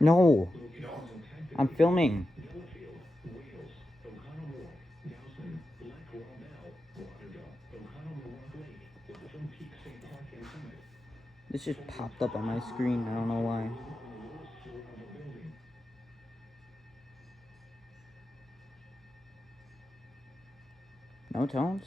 No, I'm filming. This just popped up on my screen. I don't know why. No tones?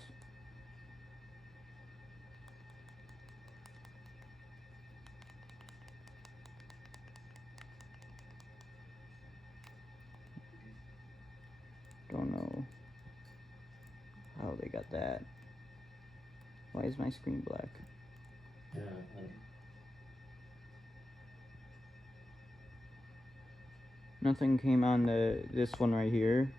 Don't know how they got that. Why is my screen black? Yeah. Nothing came on this one right here.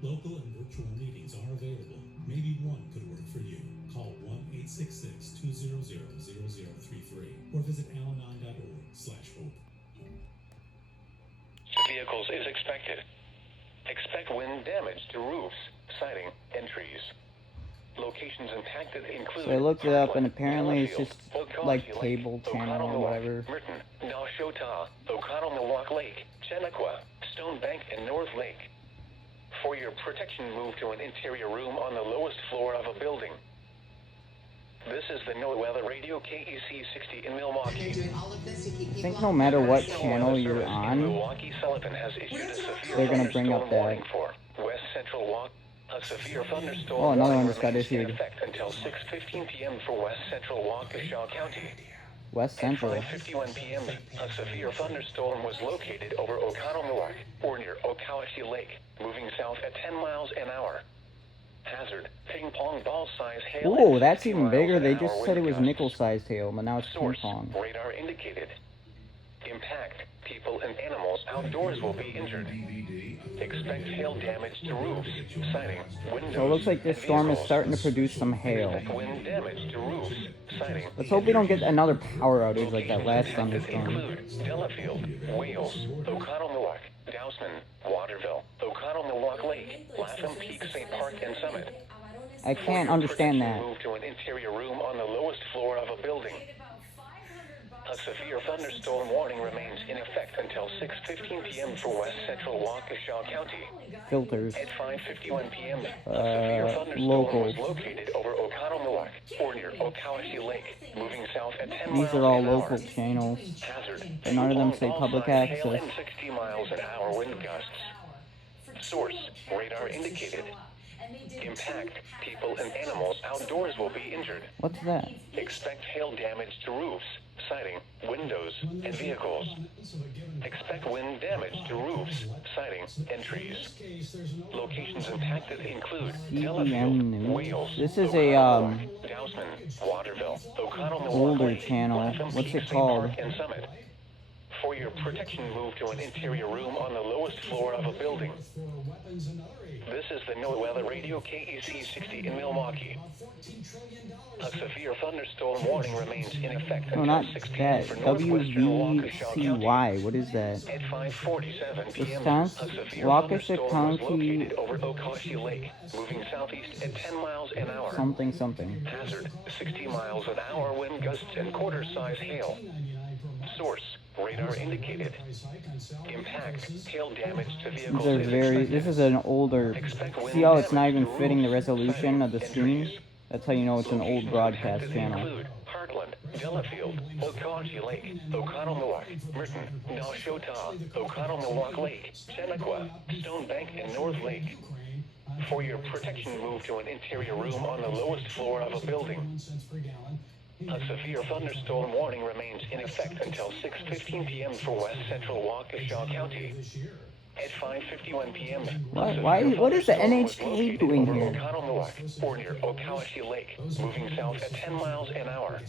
Local and virtual meetings are available. Maybe one could work for you. Call 1-866-200-0033 or visit alanon.org/hope. Vehicles is expected. Expect wind damage to roofs, siding, and trees. Locations impacted include... So I looked it up, and apparently it's just like cable channel or whatever. Merton, Nashota, O'Connell-Milwaukee Lake, Chenequa, Stone Bank, and North Lake. For your protection, move to an interior room on the lowest floor of a building. This is the NOAA Weather Radio KEC 60 in Milwaukee. I think no matter what channel you're on, Milwaukee Sullivan has issued a severe they're gonna bring up that. warning for West Central Walk. A severe thunderstorm Oh, another warning one just got remains in issued. effect until 6:15 p.m. for West Central Waukesha County. West Central. At 5:51 p.m., a severe thunderstorm was located over Oconomowoc or near Okawashi Lake, moving south at 10 miles an hour. Hazard: ping pong ball size hail. Whoa, that's even bigger. They just said it was nickel-sized hail, but now it's ping Source: pong. radar indicated. Impact: people and animals outdoors will be injured. Expect hail damage to roofs, siding, windows. So it looks like this storm is starting to produce some hail. Expect wind damage to roofs, siding. Let's hope we don't get another power outage like that last thunderstorm. Include Delafield, Wales, Oconomowoc, Dousman, Waterville, Oconomowoc Lake, Latham Peak State Park, and Summit. I can't understand that. Move to an interior room on the lowest floor of a building. A severe thunderstorm warning remains in effect until 6:15 p.m. for West Central Waukesha County. Filters. At 5:51 p.m., a severe thunderstorm locals. was located over Oconomowoc or near Okawashi Lake, moving south at 10 These miles are all an local hour. channels. Hazard: But none of them say ball public size hail access. and 60 miles an hour wind gusts. Source: radar indicated. Impact: people and animals outdoors will be injured. What's that? Expect hail damage to roofs, siding, windows, and vehicles. Expect wind damage to roofs, siding, and trees. Locations impacted include Delafield, News. Wales, This is a Dousman, Waterville, Oconomowoc older Lake, channel. Latham What's Peak it State called? Park, and Summit. For your protection, move to an interior room on the lowest floor of a building. This is the NOAA Weather Radio KEC 60 in Milwaukee. A severe thunderstorm warning remains in effect No, until not 6 p.m. that. for northwestern Waukesha County. WVCY. What is that? At 5:47 p.m., Wisconsin, a severe Waukesha thunderstorm was County, located over Okawashi Lake, moving southeast at 10 miles an hour. something, something. Hazard: 60 miles an hour wind gusts and quarter-size hail. Source: radar indicated. Impact: hail damage to vehicles. These are very. This is an older. See how it's not even fitting the resolution of the screen? That's how you know it's an old broadcast channel. Heartland, Delafield, Okawashi Lake, Oconomowoc, Merton, Nashota, Oconomowoc Lake, Chenequa, Stone Bank, and North Lake. For your protection, move to an interior room on the lowest floor of a building. A severe thunderstorm warning remains in effect until 6:15 p.m. for West Central Waukesha County. At 5:51 p.m., What is the NHK doing over here? Oconomowoc or near Okawashi Lake, moving south at 10 miles an hour.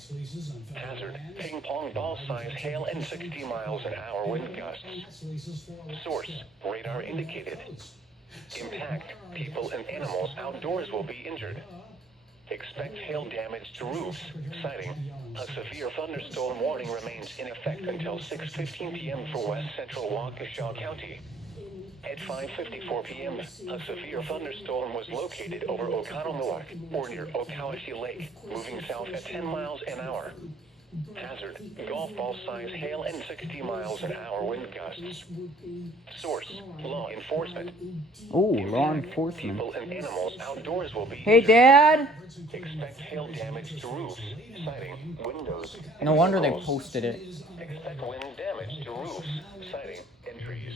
Hazard: ping pong ball size hail and 60 miles an hour wind gusts. Source: radar indicated. Impact: people and animals outdoors will be injured. Expect hail damage to roofs. Citing a severe thunderstorm warning remains in effect until 6:15 p.m. for west central Waukesha County. At 5:54 p.m., a severe thunderstorm was located over Oconomowoc or near Okaushee Lake, moving south at 10 miles an hour. Hazard, golf ball size hail and 60 miles an hour wind gusts. Source, law enforcement. Oh, law enforcement. People and animals outdoors will be Hey, Dad! Expect hail damage to roofs, citing windows. No wonder they posted it. Expect wind damage to roofs, citing and trees.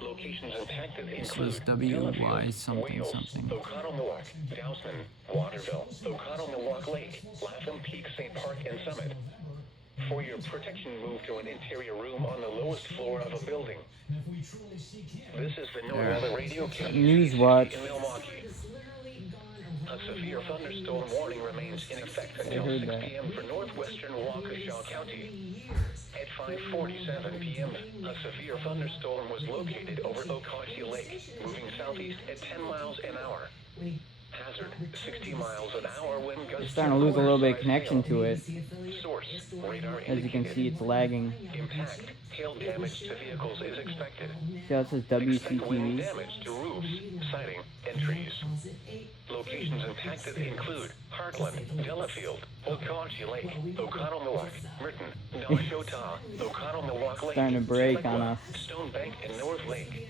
Locations impacted This include was WY something Wales, something. Oconomowoc, Dousman, Waterville, Oconomowoc Lake, Lapham Peak State Park, and Summit. For your protection, move to an interior room on the lowest floor of a building. This is the NOAA Radio News watch. in Milwaukee. A severe thunderstorm warning remains in effect until heard 6 that. p.m. for northwestern Waukesha County. At 5:47 p.m., a severe thunderstorm was located over Okaushee Lake, moving southeast at 10 miles an hour. Hazard, 60 miles an hour wind gusts. It's starting to lose a little bit of connection to it. Source, radar As you can see, it's lagging. impact, hail damage to vehicles is expected. See how it says Expect wind WCTV? damage to roofs, siding, and trees. Locations impacted include Heartland, Delafield, Okaushee Lake, Oconomowoc, Merton, Nashotah, Oconomowoc Lake, Starting to break on Seneca, us. Stone Bank, and North Lake.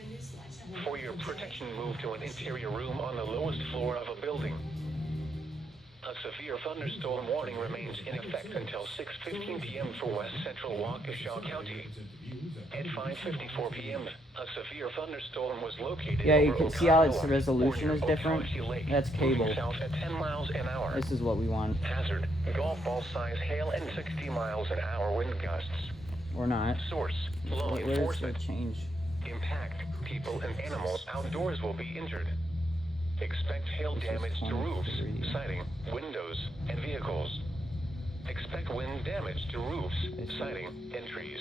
For your protection, move to an interior room on the lowest floor of a building. A severe thunderstorm warning remains in effect until 6:15 p.m. for west central Waukesha County. At 5:54 p.m., a severe thunderstorm was located Yeah, you over can see how its Oconomowoc, resolution or is near different. Okaushee Lake, That's cable. moving south at 10 miles an hour. This is what we want. Hazard, golf ball size hail and 60 miles an hour wind gusts. Or not. Source, law Where's the enforcement. change? Impact, people and animals outdoors will be injured. Expect hail damage to roofs, siding, windows, and vehicles. Expect wind damage to roofs, siding, and trees.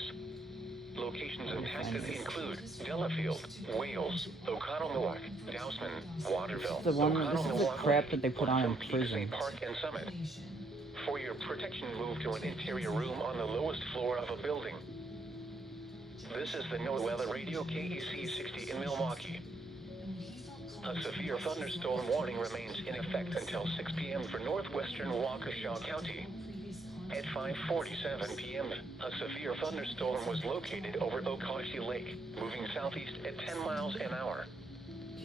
Locations impacted include Delafield, Wales, Oconomowoc, Dousman, Waterville, This is the crap that they put on in Lapham Peak prison. State Park, and Summit. For your protection, move to an interior room on the lowest floor of a building. This is the NOAA Radio KEC 60 in Milwaukee. A severe thunderstorm warning remains in effect until 6 p.m. for northwestern Waukesha County. At 5:47 p.m., a severe thunderstorm was located over Okaushee Lake, moving southeast at 10 miles an hour.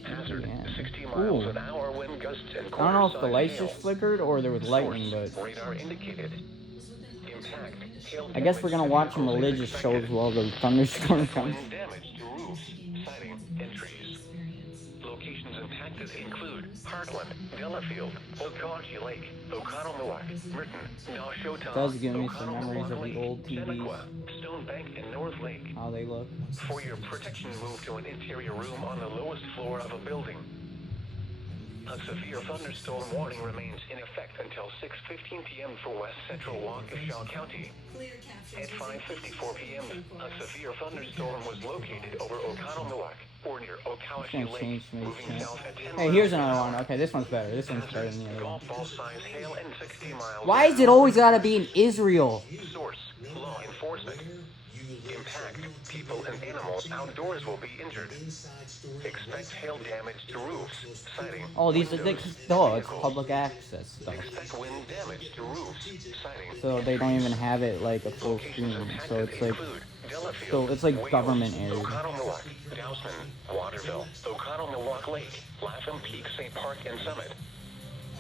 Hazard, 60 miles Ooh. an hour wind gusts and I don't know if the quarter-size lights hail. just flickered or there was lightning, but Source, radar indicated. Impact, hail I guess we're gonna damage watch to some vehicles is religious shows expected. while the thunderstorm comes. Wind damage to roofs, siding, and trees. Locations impacted include Heartland, Delafield, Okaushee Lake, Oconomowoc, Merton, Nashotah, Does give me some memories of the Lake, old TVs. Seneca, Stone Bank, and North Lake. How they look. For your protection, move to an interior room on the lowest floor of a building. A severe thunderstorm warning remains in effect until 6:15 p.m. for west central Waukesha County. At 5:54 p.m., a severe thunderstorm was located over Oconomowoc, or near Okaushee Gonna Lake, change some of moving these south at 10 Hey, miles here's an another hour. one. Okay, this one's better. This one's better than the other one. Golf ball size hail and 60 miles. Why is it always gotta be in Israel? Source, law enforcement. Impact, people and animals outdoors will be injured. Expect hail damage to roofs, siding, Oh, these are windows, it's vehicles. public access stuff. Expect wind damage to roofs, siding. So they don't even have it like a full Locations screen. impacted So it's like include Delafield, so it's like Wales, government area. Oconomowoc, Dousman, Waterville, Oconomowoc Lake, Lapham Peak State Park, and Summit.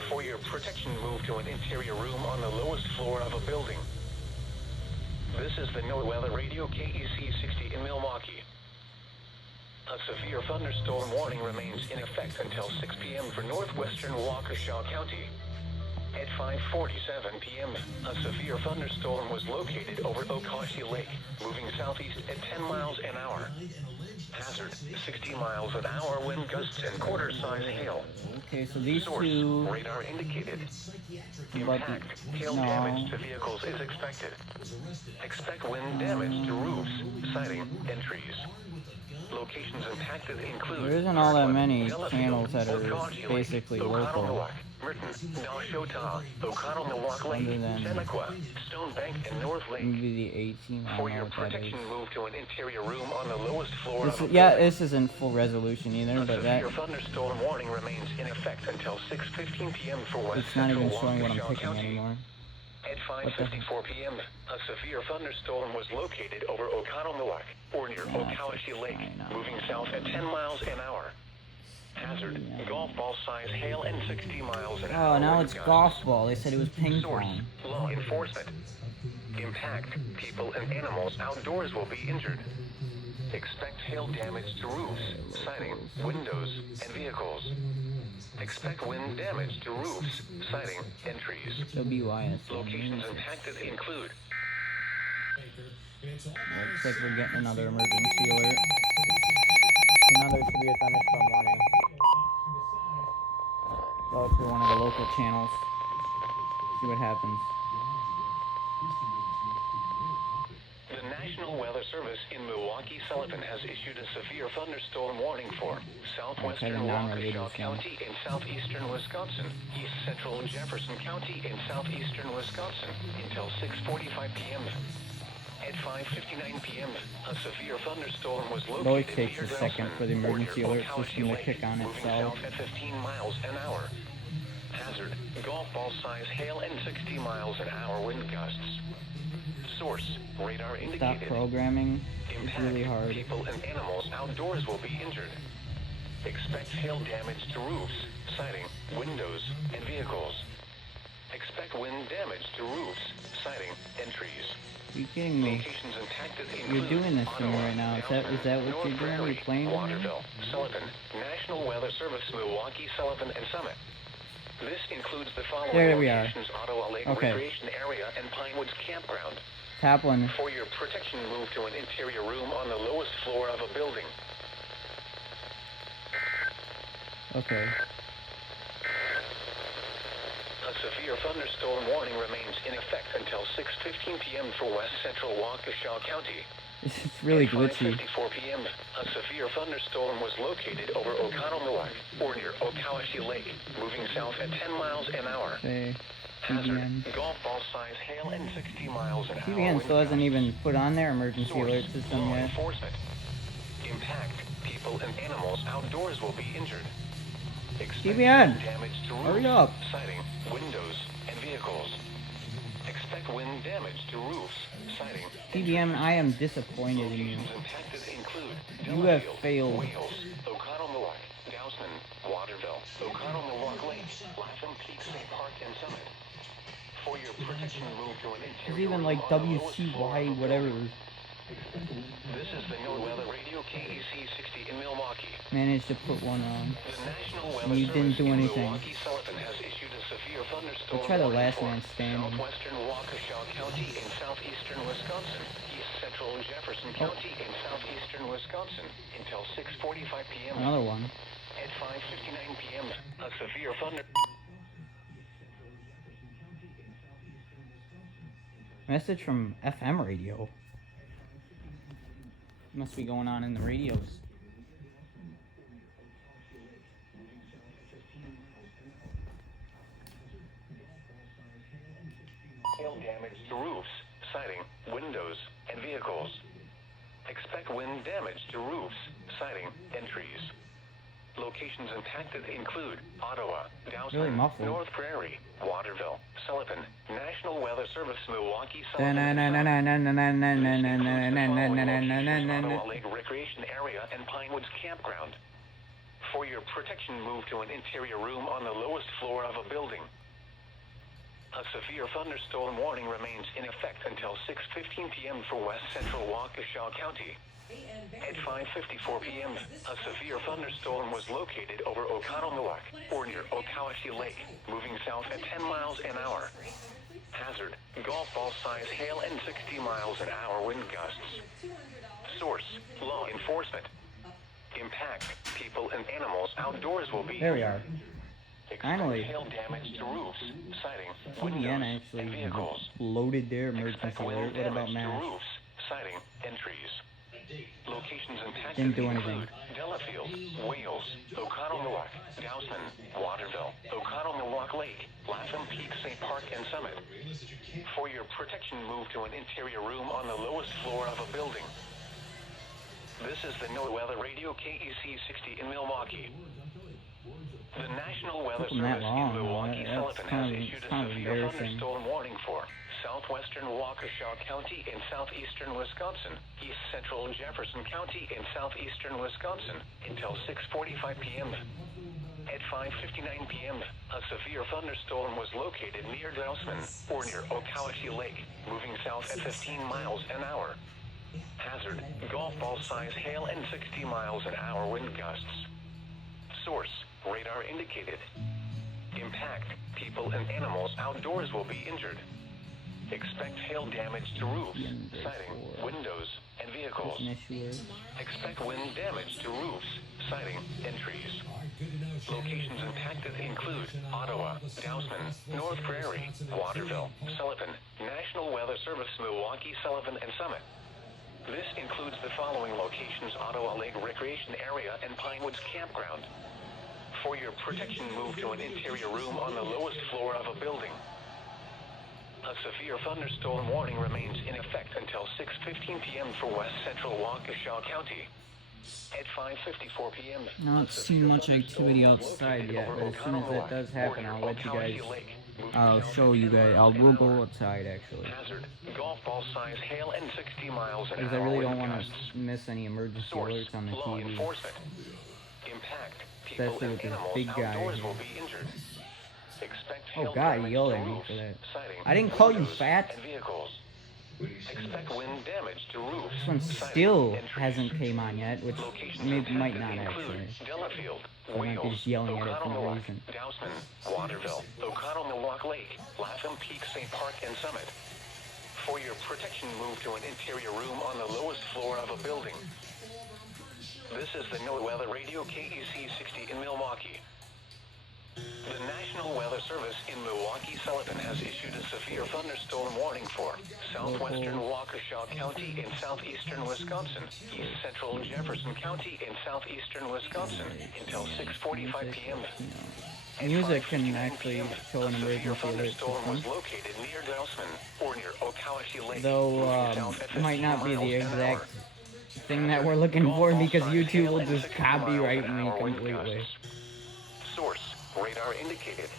For your protection, move to an interior room on the lowest floor of a building. This is the NOAA Radio KEC 60 in Milwaukee. A severe thunderstorm warning remains in effect until 6 p.m. for northwestern Waukesha County. At 5:47 p.m., a severe thunderstorm was located over Okaushee Lake, moving southeast at 10 miles an hour. Hazard, 60 miles an hour wind gusts and quarter-size hail. Okay, so these Source, two radar indicated. but Impact, hail no. damage to vehicles is expected. Expect wind damage to roofs, siding, and trees. Locations impacted include... There isn't all that many Delafield, channels that are Oconee Lake, basically O'Connell, local. Milwaukee, Merton, Nashotah, O'Connell, Milwaukee Lake, Other than Senequa, Stone Bank, and North Lake. maybe the 18, I For don't know your what that is. protection, move to an interior room on the lowest floor This of is, a yeah, building. this isn't full resolution either, A but that severe thunderstorm warning remains in effect until 6:15 p.m. for West it's not Central even showing what I'm Waukesha picking County. anymore. At What the heck? 5:54 p.m., a severe thunderstorm was located over O'Connell, Milwaukee, or near Okawashee Lake, moving south at 10 miles an hour. Hazard: golf ball size hail and 60 miles an hour. Oh, now wind it's gusts. golf ball. They said it was ping Source: pong. law enforcement. Impact: people and animals outdoors will be injured. Expect hail damage to roofs, siding, windows, and vehicles. Expect wind damage to roofs, siding, and trees. WIS. Locations impacted include... Looks like we're getting another emergency alert. Another severe thunderstorm warning. Go to one of the local channels. See what happens. The National Weather Service in Milwaukee-Sullivan has issued a severe thunderstorm warning for southwestern Waukesha County in southeastern Wisconsin, east central Jefferson County in southeastern Wisconsin until 6:45 p.m. At 5:59 p.m., a severe thunderstorm was located It always near takes a second for the emergency Delson, alert system to Lake, kick on moving itself. south at 15 miles an hour. Hazard: golf ball size hail and 60 miles an hour wind gusts. Source: radar indicated. Stop programming. It's Impact: really hard. people and animals outdoors will be injured. Expect hail damage to roofs, siding, windows, and vehicles. Expect wind damage to roofs, siding, and trees. Are you kidding me? Locations impacted You're include doing this to me Ottawa, right now. Is Dowson, that what North you're doing? Are you Prairie, playing with me? Waterville, Sullivan, National Weather Service, Milwaukee, Sullivan, and Summit. This includes the following There we are. locations: Ottawa Lake Okay. Recreation Area and Pinewoods Campground. Top one. For your protection, move to an interior room on the lowest floor of a building. Okay. A severe thunderstorm warning remains in effect until 6:15 p.m. for West Central Waukesha County. It's really At glitchy. 5:54 p.m., a severe thunderstorm was located over O'Connell, Milwaukee, or near Okawashee Lake, moving south at 10 miles an hour. Okay. Hazard: TBN. golf ball size hail and 60 miles an hour. TBN still hasn't even put on their emergency Source: alert system law yet. enforcement. Impact: people and animals outdoors will be injured. Expect TBN, damage to roofs, hurry up. siding, windows, and vehicles. Expect wind damage to roofs, siding, and TBN, I am disappointed in you. locations impacted include You have Delafield, failed. Wales, O'Connell, Milwaukee, Dowson, Waterville, O'Connell, Milwaukee Lake, Latham Peak State Park, and Summit. For your protection, move to an There's interior even room like on the lowest floor WCY of a whatever. building. This is the NOAA Weather Radio KEC 60 in Milwaukee. Managed to put one on. The National Weather You didn't Service do in anything. Milwaukee Sullivan has issued a severe thunderstorm We'll try the warning last for man standing. southwestern Waukesha County in southeastern Wisconsin, east central Jefferson County in southeastern Wisconsin until 6:45 p.m. Another one. At 5:59 p.m., a severe thunder. Message from FM radio. Must be going on in the radios. Hail damage to roofs, siding, windows, and vehicles. Expect wind damage to roofs, siding, and trees. Locations impacted include Ottawa, Dowson, Really muffled. North Prairie, Waterville, Sullivan, National Weather Service, Milwaukee, Sullivan, and Ottawa Lake Recreation Area and Pinewoods Campground. For your protection, move to an interior room on the lowest floor of a building. A severe thunderstorm warning remains in effect until 6:15 p.m. for West Central Waukesha County. At 5:54 p.m., a severe thunderstorm was located over O'Connell, Milwaukee, or near Okawashee Lake, moving south at 10 miles an hour. Hazard: golf ball size hail and 60 miles an hour wind gusts. Source: law enforcement. Impact: people and animals outdoors will be. There we are. Finally. Hail damage to roofs, siding, TBN windows, actually and vehicles. loaded their emergency Expect wind alert. What about damage to MASH? roofs, siding, and trees. Locations impacted Didn't do anything. include Delafield, Wales, O'Connell Newark, Dowsman, Waterville, O'Connell Newark Lake, Latham Peak St. Park and Summit. For your protection, move to an interior room on the lowest floor of a building. This is the NOAA Weather Radio KEC 60 in Milwaukee. The National Weather Took 'em that Service long, in Milwaukee that's Sullivan kind has of- issued a kind of severe embarrassing. thunderstorm warning for southwestern Waukesha County in southeastern Wisconsin, east central Jefferson County in southeastern Wisconsin until 6:45 p.m. At 5:59 p.m., a severe thunderstorm was located near Dowsman or near Okawashee Lake, moving south at 15 miles an hour. Hazard, golf ball size hail and 60 miles an hour wind gusts. Source, radar indicated. Impact, people and animals outdoors will be injured. Expect hail damage to roofs, siding, windows, and vehicles. An issue is Expect wind damage to roofs, siding, and trees. Locations impacted include Ottawa, Dowsman, North Prairie, Waterville, Sullivan, National Weather Service, Milwaukee, Sullivan, and Summit. This includes the following locations: Ottawa Lake Recreation Area and Pinewoods Campground. For your protection, move to an interior room on the lowest floor of a building. A severe thunderstorm warning remains in effect until 6:15 p.m. for west central Waukesha County. At 5:54 p.m., not too much activity outside yet, but as soon as that does happen, I'll let you guys. I'll show you guys. We'll go outside actually, Hazard, golf ball size hail and 60 miles an because I hour really wind don't want gusts. to miss any emergency Source, alerts on the law TV. enforcement. Impact, people Especially and with this animals big guy outdoors here. will be injured. Expect Oh hail God, damage he yelled to at me roofs, for that. siding, I didn't call you windows, fat. and vehicles. Expect wind damage to roofs. This one siding, still and trees. hasn't came on yet, which Locations maybe might impacted not include actually. Delafield, I might be Wales, just yelling at it for O'Connell no Newark, reason. Dowsman, Waterville, O'Connell Newark Lake, Latham Peak St. Park and Summit. For your protection, move to an interior room on the lowest floor of a building. This is the NOAA Weather Radio KEC 60 in Milwaukee. The National Weather Service in Milwaukee Sullivan has issued a severe thunderstorm warning for southwestern Waukesha County in southeastern Wisconsin, east central Jefferson County in southeastern Wisconsin until 6:45 p.m. Music can actually show an A severe emergency alert thunderstorm system, was located near Dowsman or near Okawashee Lake, though moving south at it might 15 not be the miles an exact hour. thing that we're looking for, because YouTube will just 60 miles copyright an me hour wind completely. gusts. Source, radar indicated.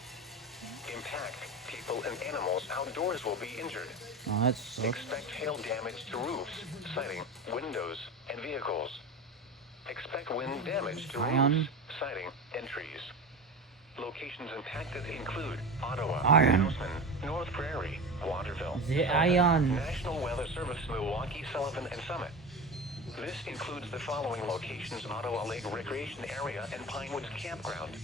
Impact, people and animals outdoors will be injured. Oh, that sucks. Expect hail damage to roofs, siding, windows, and vehicles. Expect wind damage to Ion. roofs, siding, and trees. Locations impacted include Ottawa, Ion. Dowsman, North Prairie, Waterville, The Sullivan, Ion. National Weather Service, Milwaukee, Sullivan, and Summit. This includes the following locations: Ottawa Lake Recreation Area and Pinewoods Campground.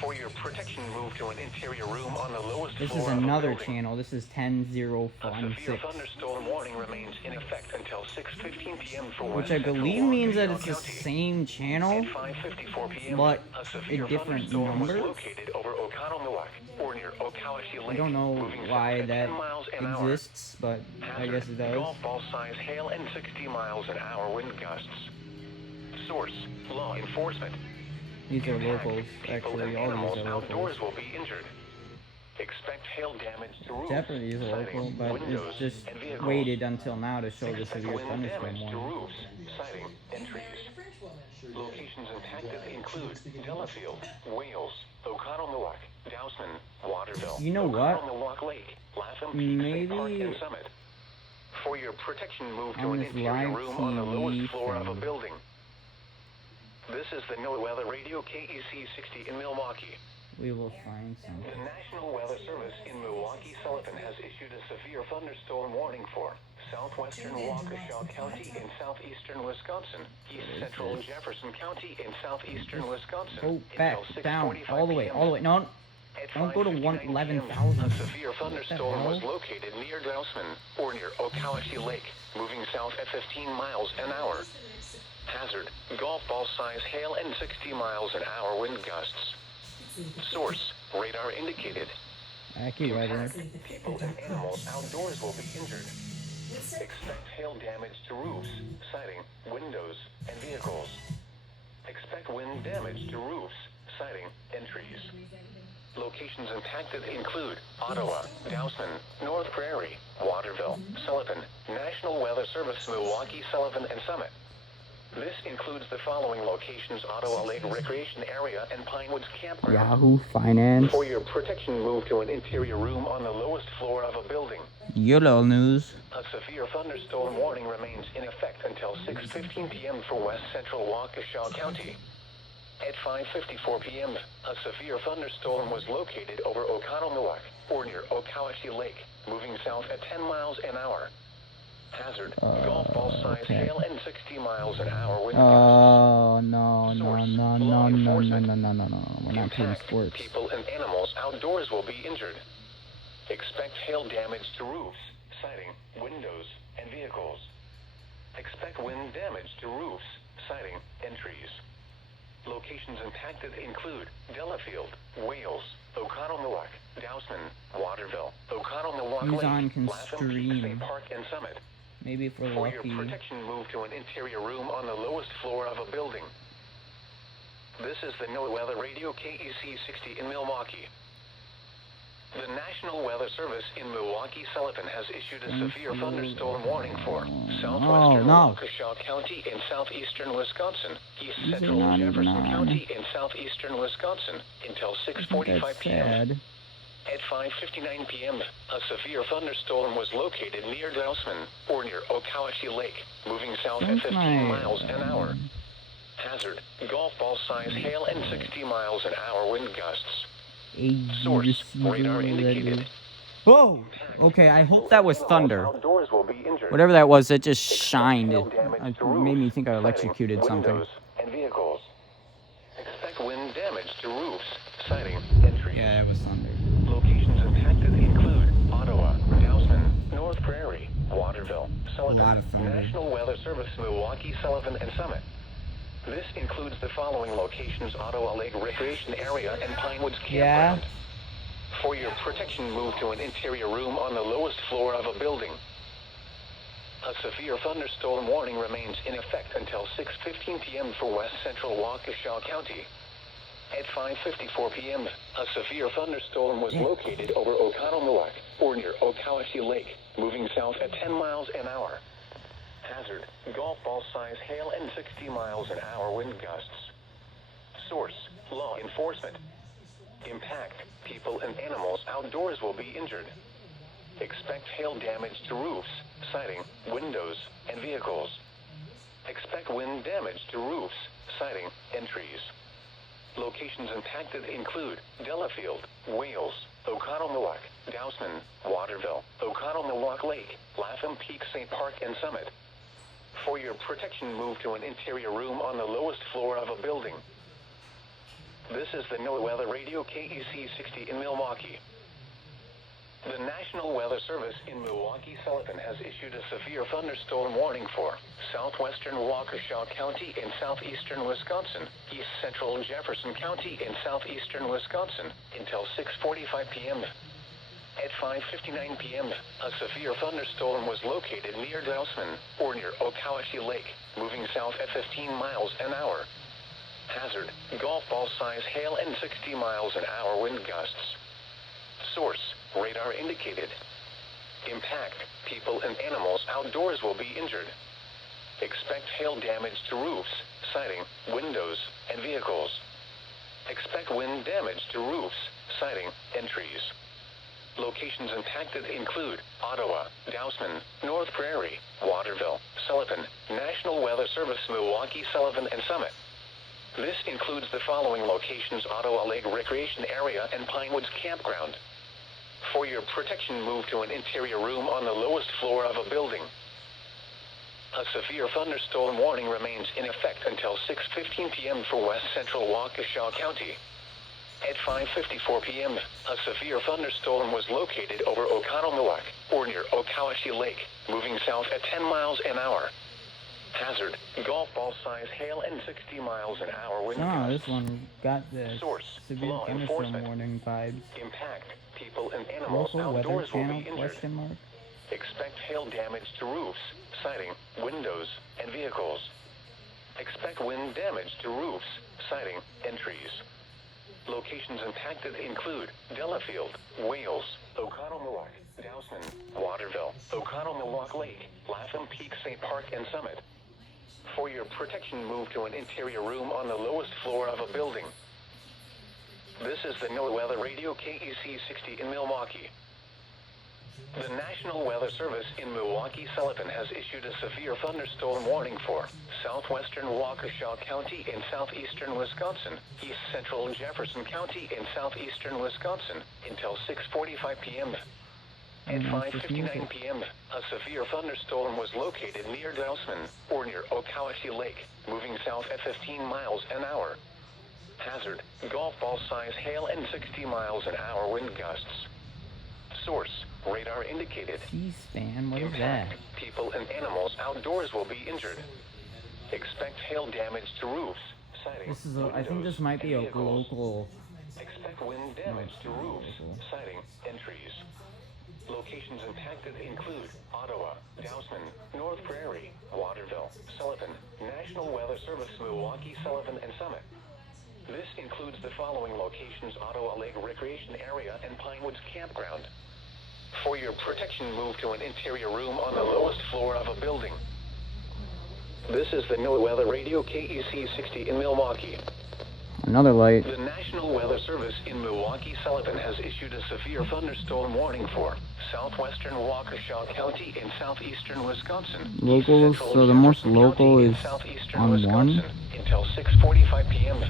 For your protection, move to an interior room on the lowest This is floor of a another building. channel. This is A severe 10016, thunderstorm warning remains in effect until 6:15 p.m. for which west I central believe means that Waukesha it's the County. same channel, At 5:54 p.m., but a severe a different thunderstorm was number. located over O'Connell Newark or near Okawashee Lake. I don't know moving south why at that 10 miles an hour. exists, but I Hazard, guess it does. golf ball size hail and 60 miles an hour wind gusts. Source, law enforcement. These are Impact, locals, people actually. and All animals these are outdoors locals. will be injured. Expect hail damage to roofs, Japanese are local, siding, but windows, it's just and vehicles. waited until now to show the Expect severe wind thunderstorm damage to warning. roofs, siding, and trees. Locations impacted include Delafield, Wales, O'Connell Newark, Dowsman, Waterville, You know what? O'Connell Newark Lake, Latham Peak St. Park, Maybe and Summit. For your protection, move to on an this interior live room on the lowest TV floor of a thing. building. This is the NOAA Weather Radio KEC 60 in Milwaukee. We will find some. The National Weather Service in Milwaukee Sullivan has issued a severe thunderstorm warning for southwestern Waukesha County in southeastern Wisconsin, east central Jefferson County in southeastern Wisconsin. Go back, until down, 6:45 all the way, p.m. all the way. No, At don't go to 5:59 11,000. p.m., A severe thunderstorm hell? was located near Dowsman or near Okawashee Lake, moving south at 15 miles an hour. Hazard, golf ball size hail and 60 miles an hour wind gusts. Source, radar indicated. accurate. Impact, people and animals outdoors will be injured. Expect hail damage to roofs, siding, windows, and damage to roofs, siding, and trees. Locations impacted include Ottawa, Dowsman, North Prairie, Waterville, Sullivan, National Weather Service, Milwaukee, Sullivan, and Summit. This includes the following locations: Ottawa Lake Recreation Area and Pinewoods Campground. Yahoo Finance. For your protection, move to an interior room on the lowest floor of a building. YOLO News. A severe thunderstorm warning remains in effect until 6:15 p.m. for west central Waukesha County. At 5:54 p.m., a severe thunderstorm was located over Oconomowoc, or near Okawashi Lake, moving south at 10 miles an hour. Hazard: golf ball size hail and 60 miles an hour wind. Oh, no. We're not doing Impact: sports. people and animals outdoors will be injured. Expect hail damage to roofs, siding, windows, and vehicles. Expect wind damage to roofs, siding, and trees. Locations impacted include Delafield, Wales, Oconomowoc, Dowsman, Waterville, Oconomowoc Who's Lake, on Latham, Constream? State Park, and Summit. Maybe if we're For your lucky. protection, move to an interior room on the lowest floor of a building. This is the NOAA Weather Radio KEC 60 in Milwaukee. The National Weather Service in Milwaukee, Sullivan has issued a severe thunderstorm warning for southwestern Waukesha County in southeastern Wisconsin, east These are central not even Jefferson on. County in southeastern Wisconsin until 6:45 That's p.m. sad. At 5:59 p.m., a severe thunderstorm was located near Dowsman, or near Okawashi Lake, moving south at 15 miles an hour. Hazard: golf ball size hail and 60 miles an hour wind gusts. Source: radar indicated. Whoa! Okay, I hope that was thunder. Outdoors will be injured. Whatever that was, it just shined. Hail It damage to made me roofs, think I siding, electrocuted something. windows, and vehicles. Expect wind damage to roofs, siding, and trees. Yeah, it was thunder. Locations impacted include Ottawa, Dowsman, North Prairie, Waterville, A lot Sullivan, of thunder. National Weather Service, Milwaukee, Sullivan, and Summit. This includes the following locations: Ottawa Lake Recreation Area and Pinewoods Campground. For your protection, move to an interior room on the lowest floor of a building. A severe thunderstorm warning remains in effect until 6:15 p.m. for west central Waukesha County. At 5:54 p.m., a severe thunderstorm was located over Oconomowoc, or near Okawashi Lake, moving south at 10 miles an hour. Hazard: golf ball size hail and 60 miles an hour wind gusts. Source: law enforcement. Impact: people and animals outdoors will be injured. Expect hail damage to roofs, siding, windows, and vehicles. Expect wind damage to roofs, siding, and trees. Locations impacted include Delafield, Wales, Oconomowoc, Dowsman, Waterville, Oconomowoc Lake, Latham Peak State Park, and Summit. For your protection, move to an interior room on the lowest floor of a building. This is the NOAA Weather Radio KEC 60 in Milwaukee. The National Weather Service in Milwaukee, Sullivan has issued a severe thunderstorm warning for southwestern Waukesha County in southeastern Wisconsin, east central Jefferson County in southeastern Wisconsin until 6:45 p.m. At 5:59 p.m., a severe thunderstorm was located near Dowsman, or near Okawashi Lake, moving south at 15 miles an hour. Hazard: golf ball size hail and 60 miles an hour wind gusts. Source: radar indicated. Impact: people and animals outdoors will be injured. Expect hail damage to roofs, siding, windows, and vehicles. Expect wind damage to roofs, siding, and trees. Locations impacted include Ottawa, Dowsman, North Prairie, Waterville, Sullivan, National Weather Service, Milwaukee, Sullivan, and Summit. This includes the following locations: Ottawa Lake Recreation Area and Pinewoods Campground. For your protection, move to an interior room on the lowest floor of a building. A severe thunderstorm warning remains in effect until 6:15 p.m. for west central Waukesha County. At 5:54 p.m., a severe thunderstorm was located over Oconomowoc, or near Okawashi Lake, moving south at 10 miles an hour. Hazard: golf ball size hail and 60 miles an hour wind gusts. This one got the Source: severe law thunderstorm enforcement. warning vibes. Impact: people and animals Local weather outdoors will channel be injured. question mark. Expect hail damage to roofs, siding, windows, and vehicles. Expect wind damage to roofs, siding, and trees. Locations impacted include Delafield, Wales, O'Connell-Milwaukee, Dousman, Waterville, O'Connell-Milwaukee Lake, Latham Peak St. Park, and Summit. For your protection, move to an interior room on the lowest floor of a building. This is the NOAA Weather Radio KEC 60 in Milwaukee. The National Weather Service in Milwaukee-Sullivan has issued a severe thunderstorm warning for southwestern Waukesha County in southeastern Wisconsin, east central Jefferson County in southeastern Wisconsin, until 6:45 p.m. At 5:59 p.m., a severe thunderstorm was located near Dousman, or near Okawashee Lake, moving south at 15 miles an hour. Hazard, golf ball size hail and 60 miles an hour wind gusts. Source, radar indicated. C-SPAN, what is that? People and animals outdoors will be injured. Expect hail damage to roofs, siding, This is I think this might be a local. Expect wind damage to roofs, siding, and trees. Locations impacted include Ottawa, Dousman, North Prairie, Waterville, Sullivan, National Weather Service Milwaukee, Sullivan, and Summit. This includes the following locations: Ottawa Lake Recreation Area and Pinewoods Campground. For your protection, move to an interior room on the lowest floor of a building. This is the NOAA Weather Radio KEC 60 in Milwaukee. Another light. The National Weather Service in Milwaukee-Sullivan has issued a severe thunderstorm warning for southwestern Waukesha County in southeastern Wisconsin. Locals, so the most local is on 1. Until 6:45 p.m.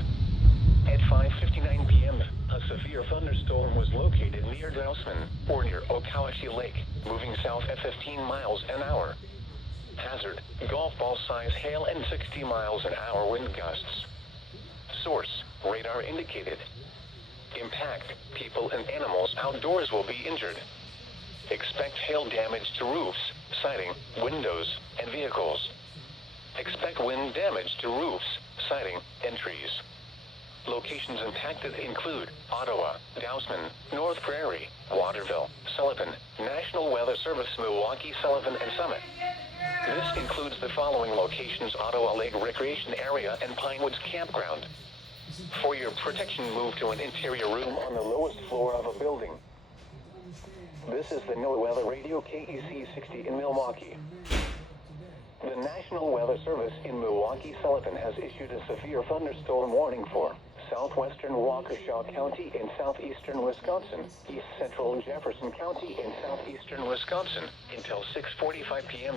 At 5:59 p.m., a severe thunderstorm was located near Dousman, or near Okawashee Lake, moving south at 15 miles an hour. Hazard, golf ball size hail and 60 miles an hour wind gusts. Source, radar indicated. Impact, people and animals outdoors will be injured. Expect hail damage to roofs, siding, windows, and vehicles. Expect wind damage to roofs, siding, and trees. Locations impacted include Ottawa, Dousman, North Prairie, Waterville, Sullivan, National Weather Service Milwaukee, Sullivan, and Summit. This includes the following locations: Ottawa Lake Recreation Area and Pinewoods Campground. For your protection, move to an interior room on the lowest floor of a building. This is the NOAA Weather Radio KEC 60 in Milwaukee. The National Weather Service in Milwaukee-Sullivan has issued a severe thunderstorm warning for southwestern Waukesha County in southeastern Wisconsin, east central Jefferson County in southeastern Wisconsin, until 6:45 p.m.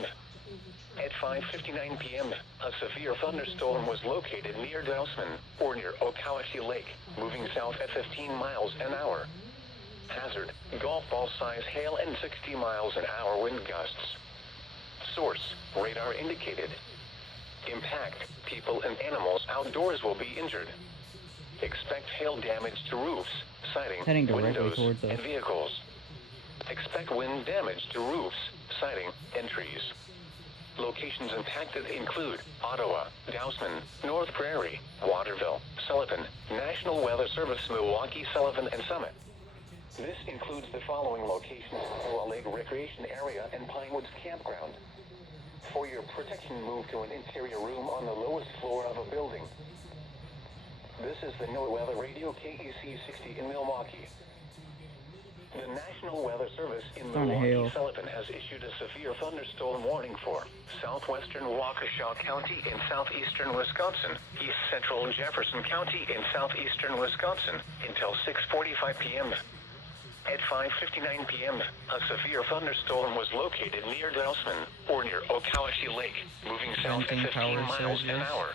At 5:59 p.m., a severe thunderstorm was located near Dousman, or near Okawashee Lake, moving south at 15 miles an hour. Hazard, golf ball size hail and 60 miles an hour wind gusts. Source, radar indicated. Impact, people and animals outdoors will be injured. Expect hail damage to roofs, siding, windows, and vehicles. Expect wind damage to roofs, siding, and trees. Locations impacted include Ottawa, Dousman, North Prairie, Waterville, Sullivan, National Weather Service Milwaukee, Sullivan, and Summit. This includes the following locations: Ottawa Lake Recreation Area and Pinewoods Campground. For your protection, move to an interior room on the lowest floor of a building. This is the NOAA Weather Radio KEC 60 in Milwaukee. The National Weather Service in Milwaukee-Sullivan has issued a severe thunderstorm warning for southwestern Waukesha County in southeastern Wisconsin, east central Jefferson County in southeastern Wisconsin, until 6:45 p.m. At 5:59 p.m., a severe thunderstorm was located near Dousman, or near Okawashee Lake, moving south at 15 miles an hour.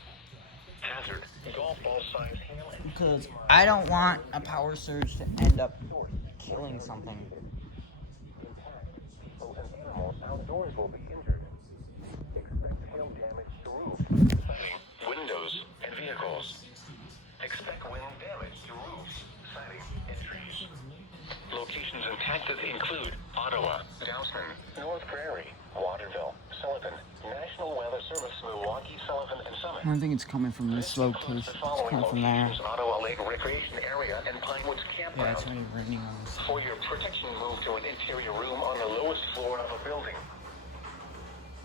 Hazard, golf ball size hail. Because I don't want a power surge to end up killing something. People and animals outdoors will be injured. Expect hail damage to roofs, siding, windows, and vehicles. Expect wind damage to roofs, siding, and trees. Locations impacted include Ottawa, Dousman, North Prairie, Waterville, Sullivan, National Weather Service Milwaukee, Sullivan, and Summit. I don't think it's coming from this location. It's coming from there. Ottawa Lake Recreation Area and Pinewoods Campground. Yeah, it's already raining on this. For your protection, move to an interior room on the lowest floor of a building.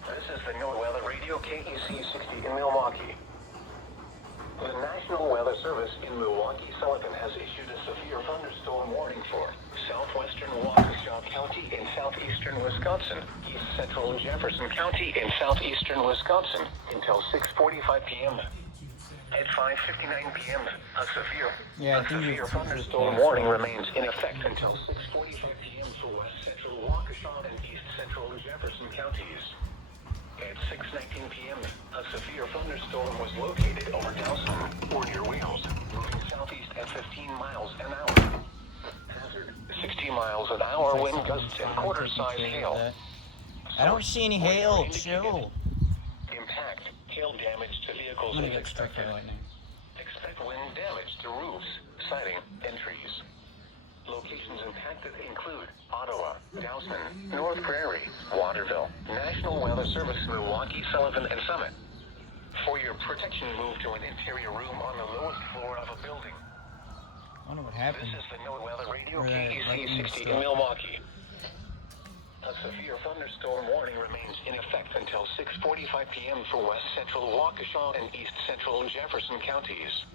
This is the NOAA Weather Radio KEC 60 in Milwaukee. Service in Milwaukee, Sullivan has issued a severe thunderstorm warning for southwestern Waukesha County in southeastern Wisconsin, east central Jefferson County in southeastern Wisconsin until 6:45 p.m. At 5:59 p.m., a severe thunderstorm warning remains in effect until 6:45 p.m. for west central Waukesha and east central Jefferson counties. At 6:19 p.m., a severe thunderstorm was located over Dowson or near Wales, moving southeast at 15 miles an hour. Hazard: 60 miles an hour wind gusts and quarter-size hail. I don't see any hail. Chill. Impact: hail damage to vehicles I'm gonna is get struck expected. by lightning. Expect wind damage to roofs, siding, and trees. Locations impacted include Ottawa, Dowson, North Prairie, Waterville, National Weather Service, Milwaukee, Sullivan, and Summit. For your protection, move to an interior room on the lowest floor of a building. I wonder what happened. This is the NOAA Weather Radio Where that KEC lightning 60 struck. in Milwaukee. A severe thunderstorm warning remains in effect until 6:45 p.m. for west central Waukesha and east central Jefferson counties.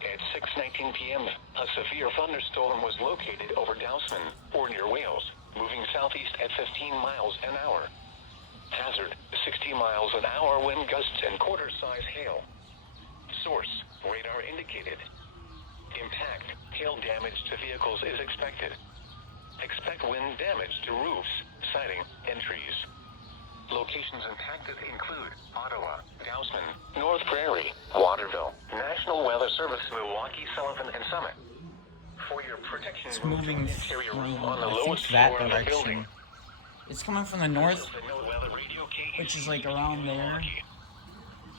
At 6:19 p.m., a severe thunderstorm was located over Dowson or near Wales, moving southeast at 15 miles an hour. Hazard: 60 miles an hour wind gusts and quarter-size hail. Source: radar indicated. Impact: hail damage to vehicles is expected. Expect wind damage to roofs, siding, and trees. Locations impacted include Ottawa, Dowson, North Prairie, Waterville, National Weather Service, Milwaukee, Sullivan, and Summit. For your protection, It's move to moving an interior room from, on the I think, lowest that floor of a building. direction. It's coming from the This north, is the NOAA Weather Radio KEC which is like around there. Milwaukee.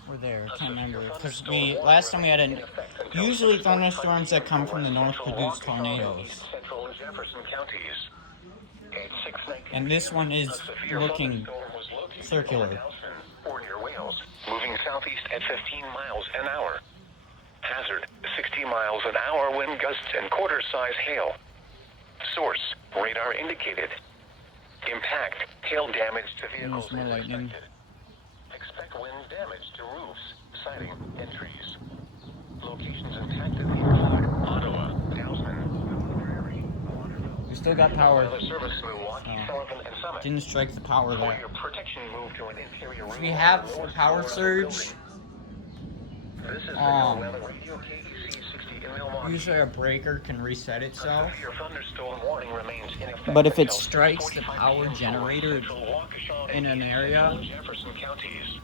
Or there, A I can't remember. severe Because thunderstorm last time we had warning a. remains in effect until Usually 6:45 thunderstorms that come for from the west north central produce Waukesha and tornadoes. east central Jefferson counties. At 6:19 And this one is a severe looking thunderstorm was located circular. over Dowson or near Wales, moving southeast at 15 miles an hour. Hazard: 60 miles an hour wind gusts and quarter-size hail. Source: radar indicated. Impact: hail damage to vehicles more is lightning. expected. Expect wind damage to roofs, siding, and trees. Locations impacted include Ottawa, Dowson, North Prairie, Waterville. We still got power. Weather Service, Milwaukee, Sullivan, and Summit. Didn't strike the power For there. your protection, move to an interior room If we on have the lowest power floor of the surge, building. This is the NOAA Weather Radio KEC 60 in Milwaukee. usually a breaker can reset itself. Your thunderstorm warning remains in effect But if it until strikes the 6:45 power p.m. for generator Central Waukesha in and an east area. central Jefferson counties.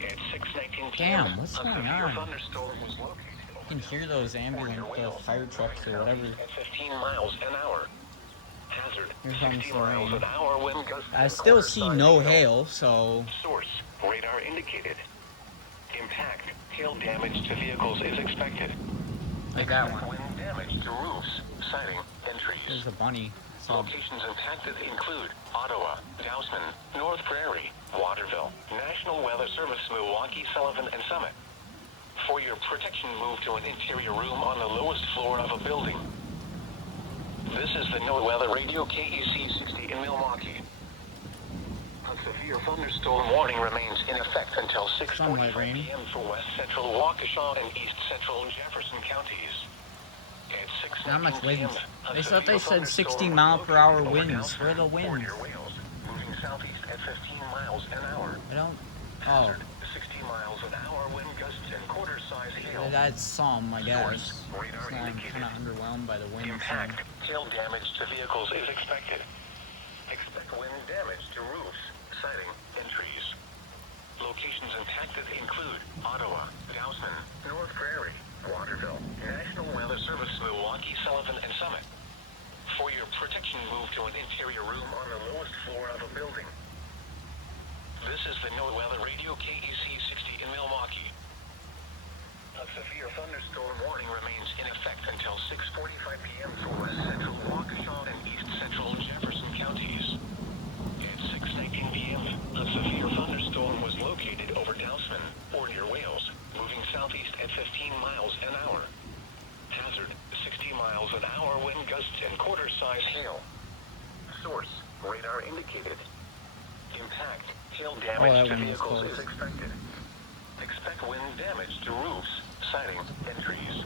At 6:19 p.m., Damn, what's a going severe on? thunderstorm was located over You can hear those ambulance, the fire trucks or whatever. at 15 miles an hour. Hazard: Here comes 60 the miles rain. an hour wind gusts. I and still see quarter-size no hail, so Source: radar indicated. Impact: hail damage to vehicles is expected. like that one. Wind damage to roofs, siding, and trees. There's a bunny. So Locations impacted include Ottawa, Dowson, North Prairie, Waterville, National Weather Service, Milwaukee, Sullivan, and Summit. For your protection, move to an interior room on the lowest floor of a building. This is the NOAA Weather Radio KEC 60 in Milwaukee. A severe thunderstorm warning remains in effect until Sunlight 6:45 rain. p.m. for west central Waukesha and east central Jefferson counties. At 6:19 not much p.m., wind. a They thought they severe said 60 thunderstorm mile per hour located over winds. Dowson Where are the or winds? near Wales, moving southeast at 15 miles an hour. I don't. Oh, Hazard: 60 miles an hour wind gusts and quarter-size hail. that's some, I guess. Radar So I'm indicated. kind of underwhelmed by the wind. Impact: hail damage to vehicles is expected. Expect wind damage to roofs, siding, and trees. Locations impacted include Ottawa, Dowson, North Prairie, Waterville, National Weather Service, Milwaukee, Sullivan, and Summit. For your protection, move to an interior room on the lowest floor of a building. This is the NOAA Weather Radio KEC 60 in Milwaukee. A severe thunderstorm warning remains in effect until 6:45 p.m. for west central Waukesha and east central Jefferson counties. At 6:19 p.m., a severe thunderstorm was located over Dowson or near Wales, moving southeast at 15 miles an hour. Hazard: 60 miles an hour wind gusts and quarter-size hail. Source: radar indicated. Impact: hail damage that to one was vehicles close. is expected. Expect wind damage to roofs, sighting, entries.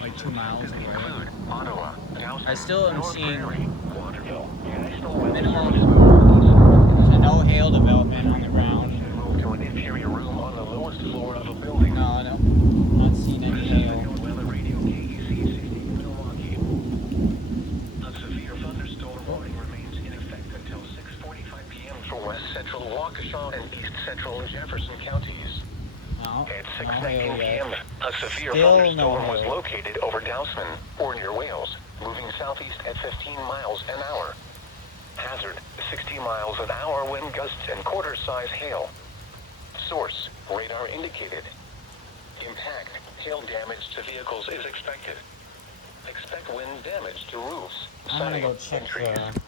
Like 2 miles away. Include Ottawa, Dowson, I still am North seeing Prairie, Waterville, National Weather minimal Service. to no hail development on the ground. Move to an interior room on the lowest floor of a building. No, not seeing any hail. Weather radio KEC 60 in Milwaukee. A severe thunderstorm warning remains in effect until 6:45 p.m. for west central Waukesha and east central Jefferson counties. No, At no hail 6:19 yet. p.m., a severe Still thunderstorm no was hail. located over Dousman, or near Wales, moving southeast at 15 miles an hour. Hazard, 60 miles an hour wind gusts and quarter-size hail. Source, radar indicated. Impact, hail damage to vehicles is expected. Expect wind damage to roofs, I'm gonna go siding, check and trees.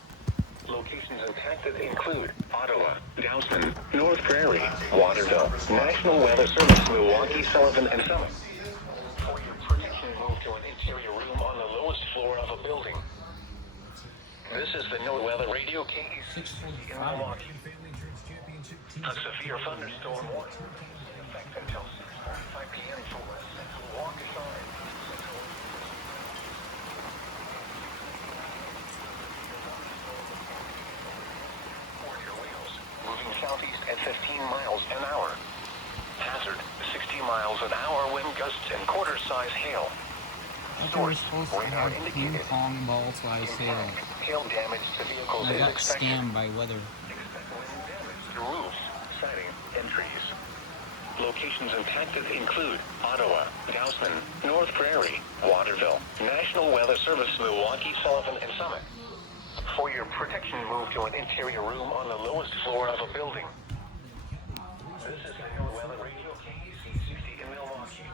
Locations impacted include Ottawa, Dousman, North Prairie, Waterville, National Weather Service, Milwaukee, Sullivan, and Summit. For your protection, move to an interior room on the lowest floor of a building. This is the NOAA Weather Radio KEC in Milwaukee. A severe thunderstorm warning in effect until 6:45 p.m. for west central Waukesha and east central. Moving southeast at 15 miles an hour. Hazard, 60 miles an hour wind gusts and quarter-size hail. I thought we were supposed to have ping pong ball size hail. Hail damage to vehicles I is got expected. scammed by weather. Expect wind damage to roofs, siding, and trees. Locations impacted include Ottawa, Dousman, North Prairie, Waterville, National Weather Service, Milwaukee, Sullivan, and Summit. For your protection, move to an interior room on the lowest floor of a building. This is the NOAA Weather Radio KEC 60 in Milwaukee.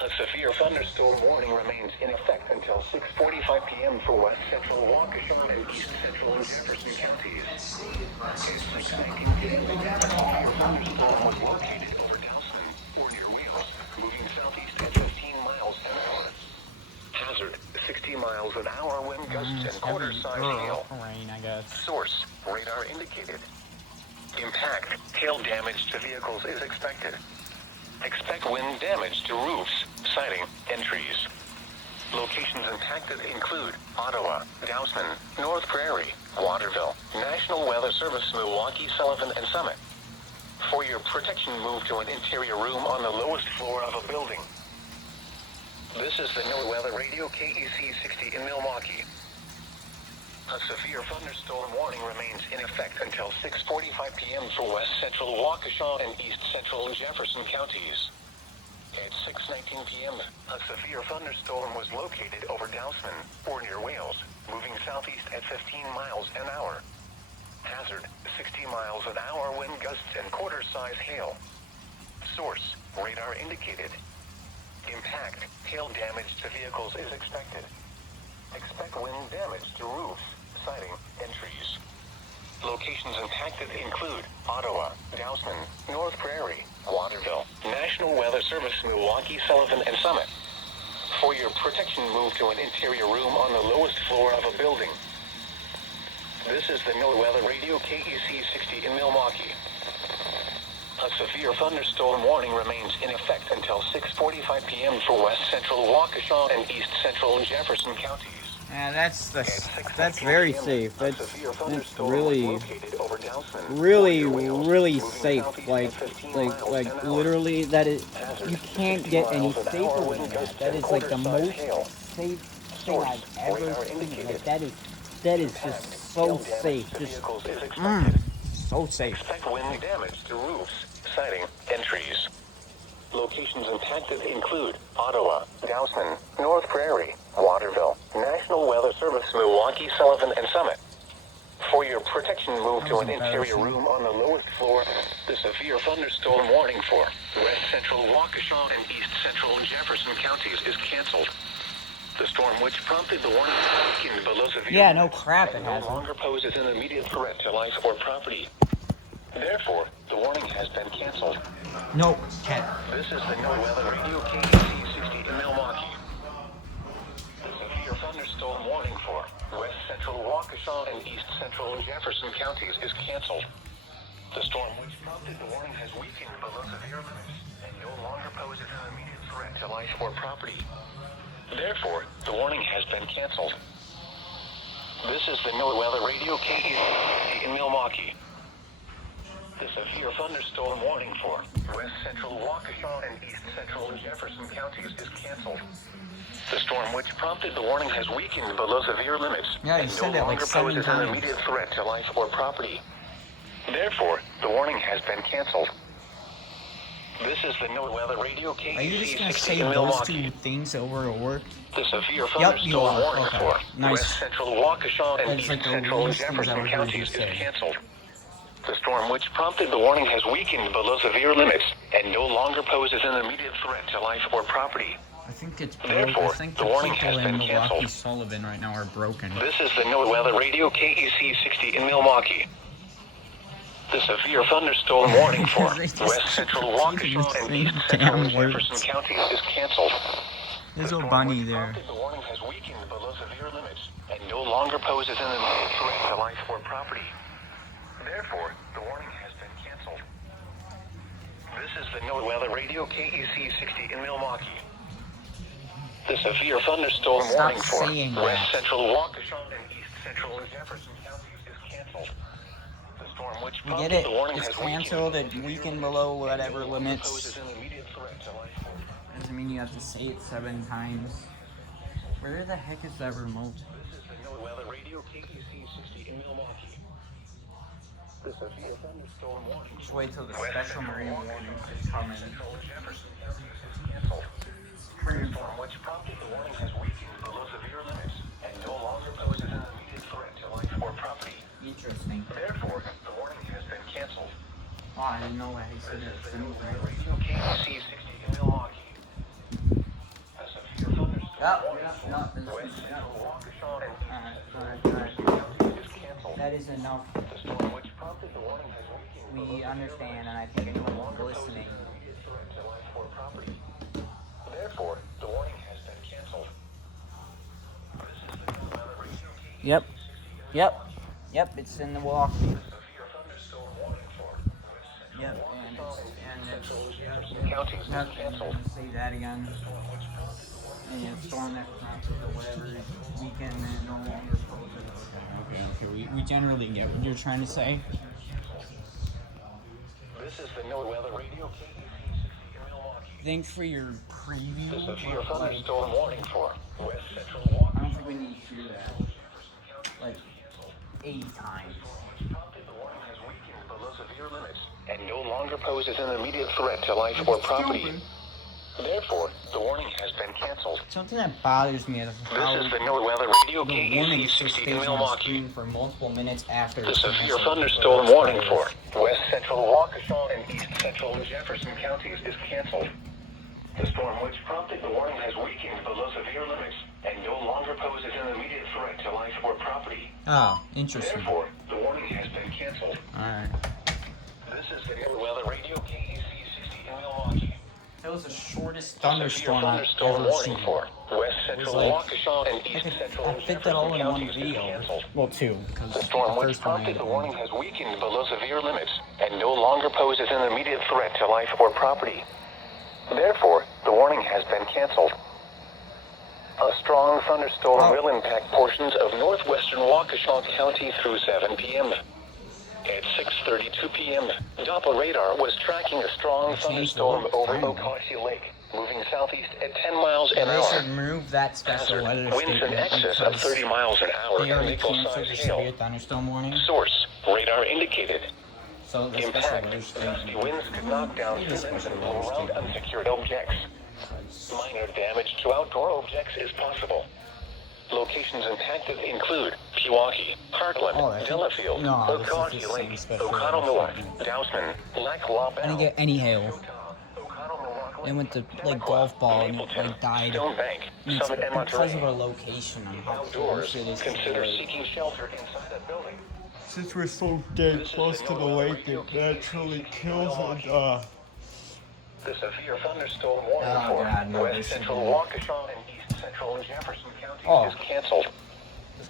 A severe thunderstorm warning remains in effect until 6:45 p.m. for west central Waukesha and east central Jefferson counties. At 6:19 p.m., a severe thunderstorm was located over Dousman, or near Wales, moving southeast at 15 miles an hour. Hazard, 60 miles an hour wind gusts and quarter-size hail. Rain, I guess. Source, radar indicated. Impact, hail damage to vehicles is expected. Expect wind damage to roofs, siding, and trees. Locations impacted include Ottawa, Dousman, North Prairie, Waterville, National Weather Service, Milwaukee, Sullivan, and Summit. For your protection, move to an interior room on the lowest floor of a building. This is the NOAA Weather Radio KEC 60 in Milwaukee. A severe thunderstorm warning remains in effect until 6:45 p.m. for west central Waukesha and east central Jefferson counties. At 6:19 p.m., a severe thunderstorm was located over Dousman, or near Wales, moving southeast at 15 miles an hour. Hazard, 60 miles an hour wind gusts and quarter-size hail. Source, radar indicated. Impact, hail damage to vehicles is expected. Expect wind damage to roofs, siding, and trees. Locations impacted include Ottawa, Dousman, North Prairie, Waterville, National Weather Service, Milwaukee, Sullivan, and Summit. For your protection, move to an interior room on the lowest floor of a building. This is the NOAA Weather Radio KEC 60 in Milwaukee. A severe thunderstorm warning remains in effect until 6:45 p.m. for west central Waukesha and east central Jefferson counties. Yeah, that's very safe. That's really safe. Like literally, that is, you can't get any safer than that. That is like the most safe thing I've ever seen. Like that is just so safe. Just so safe. Expect wind damage to roofs, siding, and trees. Locations impacted include Ottawa, Dousman, North Prairie, Waterville, National Weather Service, Milwaukee, Sullivan, and Summit. For your protection, move to an interior room on the lowest floor. The severe thunderstorm warning for west central Waukesha and east central Jefferson counties is canceled. The storm, which prompted the warning, weakened below severe. Yeah, no crap, it no hasn't. longer poses an immediate threat to life or property. Therefore, the warning has been canceled. Nope, can't. This is the NOAA Weather Radio KEC 60 in Milwaukee. The severe thunderstorm warning for west central Waukesha and east central Jefferson counties is canceled. The storm, which prompted the warning, has weakened below severe limits and no longer poses to life or property. Therefore, the warning has been canceled. This is the NOAA Weather Radio KEC in Milwaukee. The severe thunderstorm warning for west central Waukesha and east central Jefferson counties is canceled. The storm which prompted the warning has weakened below severe limits Yeah, you and said no that like longer 7 poses times. an immediate threat to life or property. Therefore, the warning has been canceled. This is the NOAA Weather Radio KEC Are you just gonna 60 say in those Milwaukee. two things over and over? The severe Yep, you thunderstorm are. warning Okay. for Nice. west central Waukesha and That's east like the central least things I Jefferson would heard you counties is say. canceled. The storm which prompted the warning has weakened below severe limits and no longer poses an immediate threat to life or property. I think it's broke. Therefore, I think the the warning people has in been Milwaukee canceled. Sullivan right now are broken. This is the NOAA Weather Radio KEC 60 in Milwaukee. The severe thunderstorm warning for They just west central repeating the Waukesha and same east central damn Jefferson words. counties is canceled. There's The a storm bunny which there. prompted the warning has weakened below severe limits and no longer poses an immediate threat to life or property. Therefore, the warning has been canceled. This is the NOAA Weather Radio KEC 60 in Milwaukee. The severe thunderstorm Stop warning for saying west that. central Waukesha and east central Jefferson counties is canceled. The storm which We prompted get it. the warning It's has canceled at weakened weekend below whatever limits. poses an immediate threat to life or property. Doesn't mean you have to say it 7 times. Where the heck is that remote? This is the NOAA Weather Radio KEC 60 in Milwaukee. The severe thunderstorm warning. Just wait till the special marine warnings is coming. Central Jefferson counties is canceled. The storm which prompted the warning has weakened below severe limits and no longer poses an immediate threat to life or property. Interesting. Therefore, the warning has been canceled. Oh, I didn't know I said that. Radio KEC 60 in Milwaukee. A severe thunderstorm warning west central Waukesha and east central counties is canceled. That is enough. The storm which prompted the warning has weakened. We understand, and I think anyone listening. To life or property. Therefore, the warning has been canceled. This is the NOAA Weather Radio KEC Yep. Yep, it's in the walk. severe thunderstorm warning for west central Yep, and it's Jefferson counties is yep, and canceled. say that again. And it's storm that prompted or whatever weekend and no longer poses. Okay, we generally get what you're trying to say. This is the NOAA Weather Radio KEC 60 in Milwaukee. Thanks for your preview. The severe but, like, thunderstorm warning for west central I Waukesha. don't think we need to hear that like 80 times. Prompted the warning has weakened below severe limits and no longer poses an immediate threat to life or property. Therefore, the warning has been canceled. Something that bothers me is how This is the NOAA Weather Radio the warning KEC still 60 stays in on Milwaukee. screen for multiple minutes after The it's severe canceled. thunderstorm warning for west central Waukesha and east central Jefferson counties is canceled. The storm which prompted the warning has weakened below severe limits and no longer poses an immediate threat to life or property. Oh, interesting. Therefore, the warning has been canceled. Alright. This is the NOAA Weather Radio KEC 60 in Milwaukee. That was the shortest Severe thunderstorm I've thunderstorm ever warning seen. for west central like- Waukesha and I east could central I fit that all Jefferson in one counties is video. canceled. Well, 2, because The storm which first one I prompted the had warning has weakened below severe limits and no longer poses an immediate threat to life or property. Therefore, the warning has been canceled. A strong thunderstorm will impact portions of northwestern Waukesha County through 7 p.m. At 6:32 p.m., Doppler radar was tracking a strong thunderstorm over Okauchee Lake, moving southeast at 10 miles an They hour. should remove that special weather Winds in statement excess of because 30 miles an hour they and already canceled the equal-sized severe hail. thunderstorm warning. Source, radar indicated. So the special Impact, weather gusty statement. winds could knock down buildings and blow around unsecured objects. Minor damage to outdoor objects is possible. Locations impacted include Pewaukee, Heartland, Oh, I think- Delafield, no, this is the Okauchee same Lake, special Oconomowoc, weather Dousman, Lac La I didn't Belle, get any hail. Oconomowoc They went to play Seneca, golf ball and it Mapleton, like died. Stone Bank, And it's Summit, and because of our Monterey. location on how Outdoors, close it is to the consider lake. seeking shelter inside a building. Since we're so dead close to the lake, it naturally kills it. The severe thunderstorm warning Oh, for God, no, west this central is- Waukesha and east central Jefferson counties Oh. is canceled.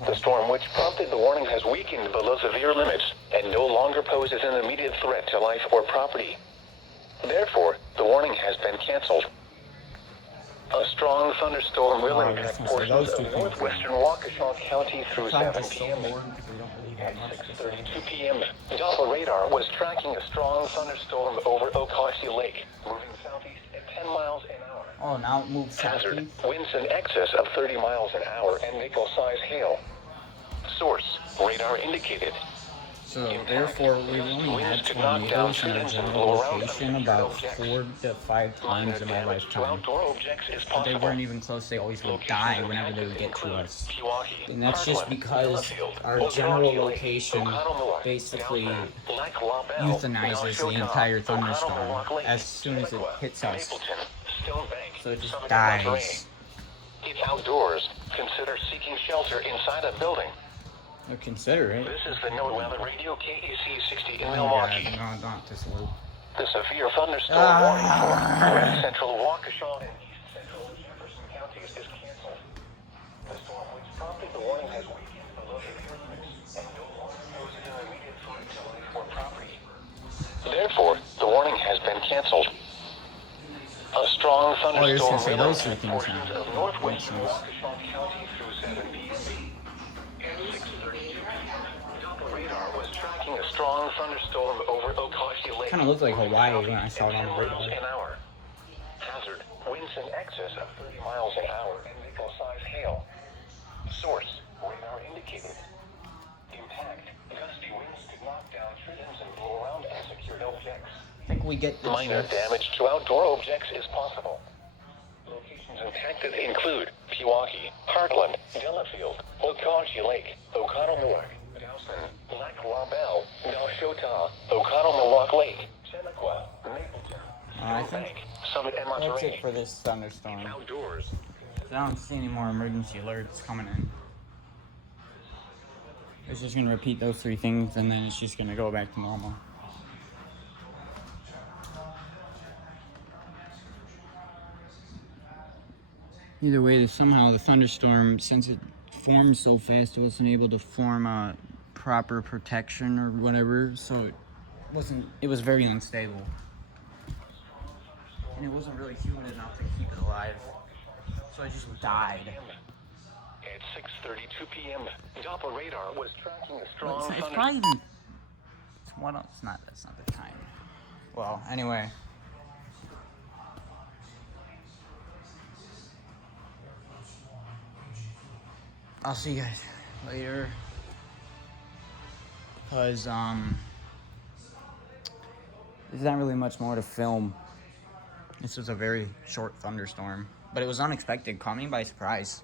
The storm which prompted the warning has weakened below severe limits and no longer poses an immediate threat to life or property. Therefore, the warning has been canceled. A strong thunderstorm will Oh, I was impact gonna say, portions those of two things, northwestern Waukesha County through I'm 7 just so p.m. bored because we don't really have At much to say. 6:32 p.m., Doppler radar was tracking a strong thunderstorm over Okashi Lake, moving southeast at 10 miles an hour. Oh, now it moves Hazard, southeast. winds in excess of 30 miles an hour and nickel-size hail. Source, radar indicated. So therefore, we've only had tornadoes in our general location about 4 to 5 times in my lifetime. But they weren't even close. They always would die whenever they would get to us. And that's just because our general location basically euthanizes the entire thunderstorm as soon as it hits us. So it just dies. It's outdoors. Consider seeking shelter inside a building. Or consider it. This is the NOAA Weather Radio KAC 60 in Oh Milwaukee. God, no, not this loop. The severe thunderstorm warning for central Waukesha and east central Jefferson counties is canceled. The storm which prompted the warning has weakened below the airwaves and no longer poses an immediate threat to life or property. Therefore, the warning has been canceled. A strong Oh, you're just thunderstorm gonna say will those two impact things portions now. of northwestern Makes sense. Waukesha County through 7 p.m. At 6:32 p.m., Doppler radar was tracking a strong thunderstorm over Okashi Lake. Kind of looked like Hawaii when I saw it on the 10 miles radar. an hour. Hazard, winds in excess of 30 miles an hour and nickel-size hail. Source, radar indicated. Impact, gusty winds could knock down trees and blow around unsecured objects. I think we get the Minor gist. damage to outdoor objects is possible. Locations impacted include Pewaukee, Heartland, Delafield, Okashi Lake, O'Connell-Newark, Dowson, Lac La Belle, Nashotah, O'Connell-Newark Lake, Chenequa, Mapleton, I Stone think Bank, Summit and that's Monterey. it for this thunderstorm. Outdoors. I don't see any more emergency alerts coming in. It's just gonna repeat those 3 things and then it's just gonna go back to normal. Either way, somehow the thunderstorm, since it formed so fast, it wasn't able to form a proper protection or whatever, so it was very unstable. And it wasn't really humid enough to keep it alive. So it just died. At 6:32 p.m., Doppler radar was tracking a strong It's thunderstorm. probably even. That's not the time. Well, anyway. I'll see you guys later. Because, there's not really much more to film. This was a very short thunderstorm. But it was unexpected, caught me by surprise.